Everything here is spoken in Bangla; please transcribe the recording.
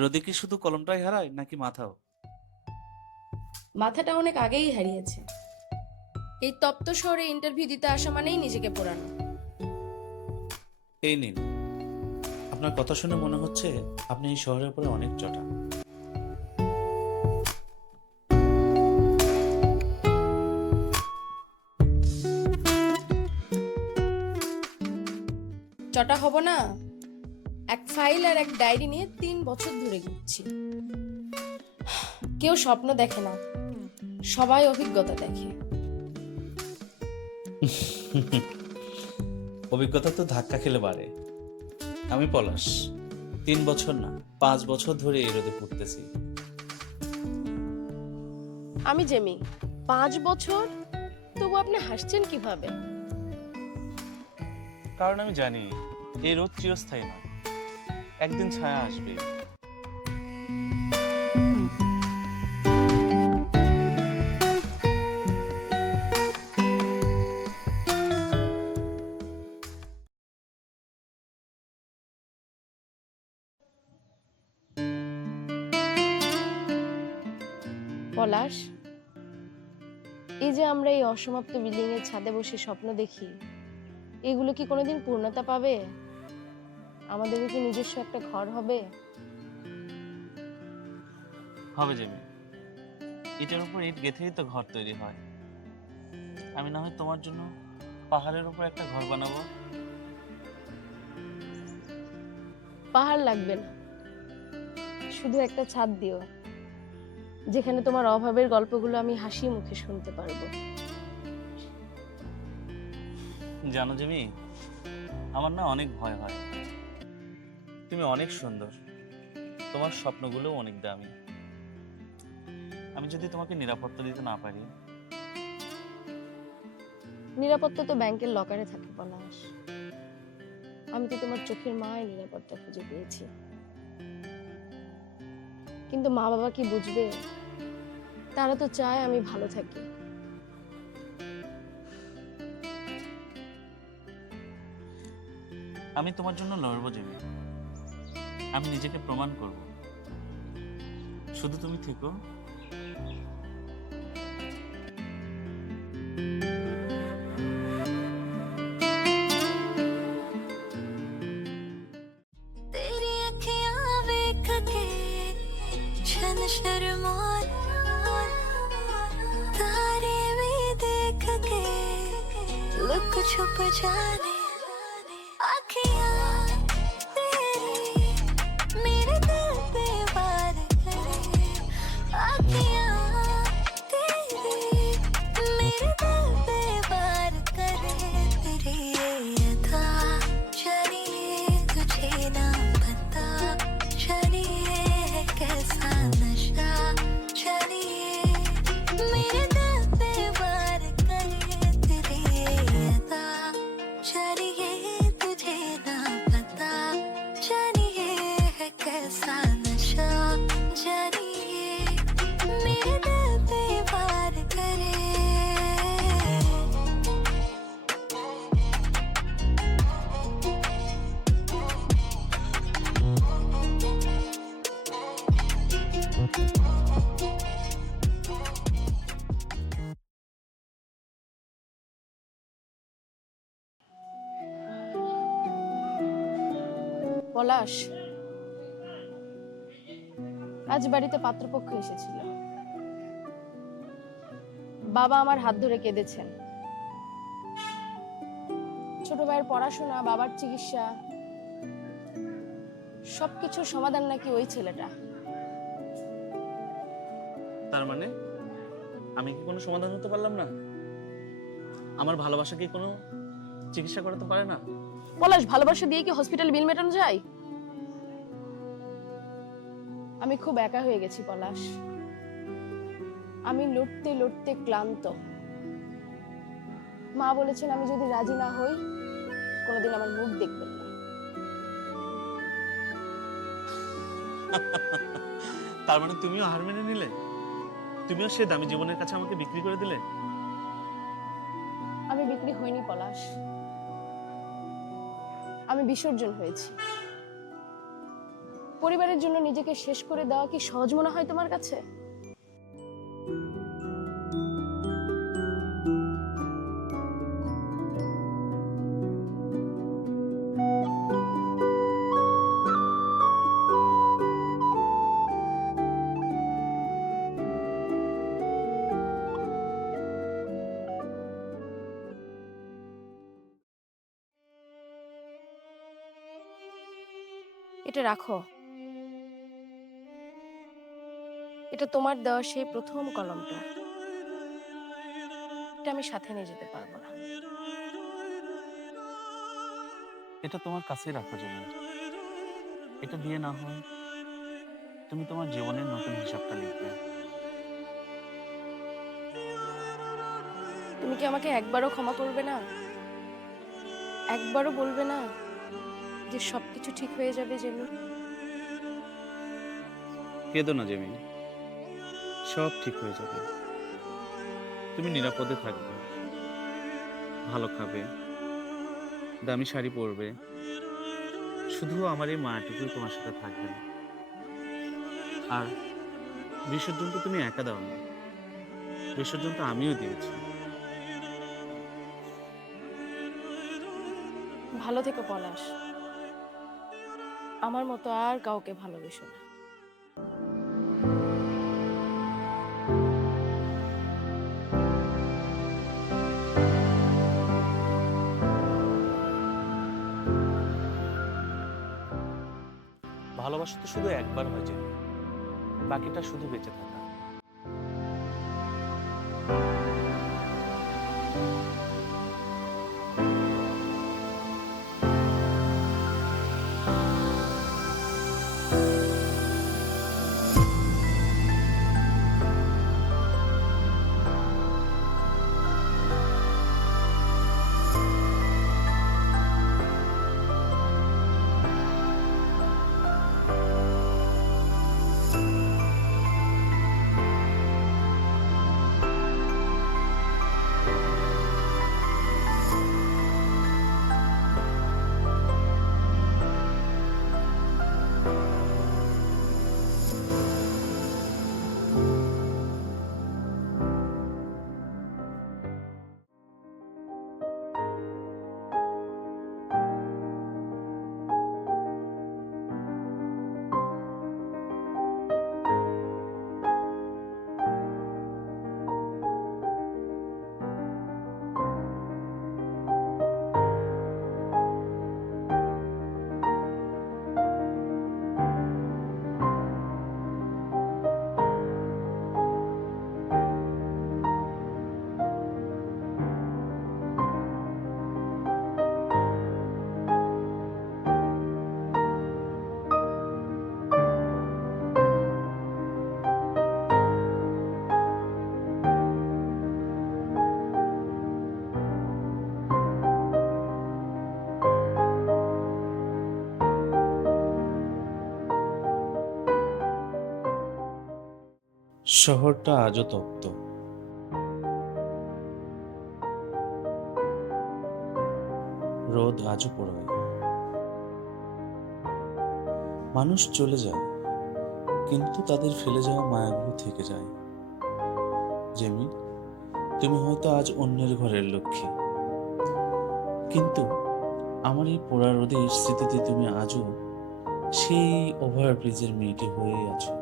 রোদে কি শুধু কলমটাই হারায় নাকি মাথাও? মাথাটা অনেক আগেই হারিয়েছে। এই তপ্ত শহরে ইন্টারভিউ দিতে আসা মানেই নিজেকে পোড়ানো। এই নিন, আপনার কথা শুনে মনে হচ্ছে আপনি এই শহরের উপরে অনেক চটা। চটা হব না, এক ফাইল আর এক ডায়েরি নিয়ে 3 বছর ধরে ঘুরছি। কেউ স্বপ্ন দেখে না, সবাই অভিজ্ঞতা দেখে। অভিজ্ঞতা তো ধাক্কা খেলে বাড়ে। আমি পলাশ, 3 বছর না 5 বছর ধরে এই রোদে পড়তেছি। আমি জেমি, 5 বছর। তবু আপনি হাসছেন কিভাবে? কারণ আমি জানি এই রোদ চিরস্থায়ী নয়, একদিন ছায়া আসবে। পলাশ, এই যে আমরা এই অসমাপ্ত বিল্ডিং এর ছাদে বসে স্বপ্ন দেখি, এগুলো কি কোনোদিন পূর্ণতা পাবে? আমাদের কি নিজস্ব একটা ঘর হবে? হবে জেমি, ইটের উপর ইট গেঁথেই তো ঘর তৈরি হয়। আমি না হয় তোমার জন্য পাহাড়ের উপর একটা ঘর বানাবো। পাহাড় লাগবে না, শুধু একটা ছাদ দিও, যেখানে তোমার অভাবের গল্পগুলো আমি হাসি মুখে শুনতে পারবো। জানো জেমি, আমার না অনেক ভয় হয়। তুমি অনেক সুন্দর, তোমার স্বপ্নগুলো অনেক দামি। আমি যদি তোমাকে নিরাপত্তা দিতে না পারি? নিরাপত্তা তো ব্যাংকের লকারে থাকে পলাশ। আমি তো তোমার চোখের মায়ের নিরাপত্তা খুঁজে পেয়েছি। কিন্তু মা বাবা কি বুঝবে? তারা তো চায় আমি ভালো থাকি। আমি তোমার জন্য লড়বো জেমি, আমি নিজেকে প্রমাণ করব। শুধু তুমি থেকো। तेरी अखियां देख के क्षण शर्माए, तारे भी देख के लुक छुप जाने, अखियां तेरी मेरे दिल पे वार करे, अखियां तेरी मेरे दिल पे वार करे, तेरी ये अदा चलिए तुझे ना पता, चलिए कैसा नशा, चलिए मेरे दिल पे वार करे, तेरी ये अदा चलिए तुझे ना पता, चलिए कैसा नशा, चलिए मेरे दिल पे वार करे। পলাশ, আজ বাড়িতে পাত্রপক্ষ এসেছিল। বাবা আমার হাত ধরে কেঁদেছেন। ছোট ভাইয়ের পড়াশোনা, বাবার চিকিৎসা, সবকিছুর সমাধান নাকি ওই ছেলেটা। তার মানে আমি কি কোনো সমাধান হতে পারলাম না? আমার ভালোবাসা কি কোনো চিকিৎসা করাতে পারে না? পলাশ, ভালোবাসা দিয়ে কি হসপিটাল বিল মেটানো যায়? আমি খুব একা হয়ে গেছি পলাশ। আমি লড়তে লড়তে ক্লান্ত। মা বলেছেন আমি যদি রাজি না হই, কোনোদিন আমার মুখ দেখবেন না। তার মানে তুমিও হার মেনে নিলে? তুমিও সে দামি জীবনের কাছে আমাকে বিক্রি করে দিলে? আমি বিক্রি হইনি পলাশ, আমি বিসর্জন হয়েছি। পরিবারের জন্য নিজেকে শেষ করে দেওয়া কি সহজ মনে হয় তোমার কাছে? এটা রাখো। এটা তোমার দেওয়া সেই প্রথম কলমটা। এটা আমি সাথে নিয়ে যেতে পারবো না। এটা তোমার কাছেই রাখো জমি। এটা দিয়ে না হয় তুমি তোমার জীবনের নতুন হিসাবটা লিখবে। তুমি কি আমাকে একবারও ক্ষমা করবে না? একবারও বলবে না যে সবকিছু ঠিক হয়ে যাবে জেমি? কেঁদো না জেমি, সব ঠিক হয়ে যাবে। তুমি নিরাপদে থাকবে, ভালো খাবে, দামি শাড়ি পরবে। শুধু আমার এই মায়াটুকুই তোমার সাথে থাকবে না। আর বিসর্জন তো তুমি একা দাও না, বিসর্জন তো আমিও দিয়েছি। ভালো থেকো পলাশ। আমার মতো আর কাউকে ভালোবেসো না। ভালোবাসা তো শুধু একবার হয় যে, বাকিটা শুধু বেঁচে থাকা। শহরটা আজও তপ্ত, রোদ আজও পোড়ায়। মানুষ চলে যায়, কিন্তু তাদের ফেলে যাওয়া মায়াগুলো থেকে যায়। জেমি, তুমি হয়তো আজ অন্যের ঘরের লক্ষ্মী, কিন্তু আমার এই পোড়া রোদের স্মৃতিতে তুমি আজও সেই ওভারব্রিজের মেয়েটি হয়েই আছো।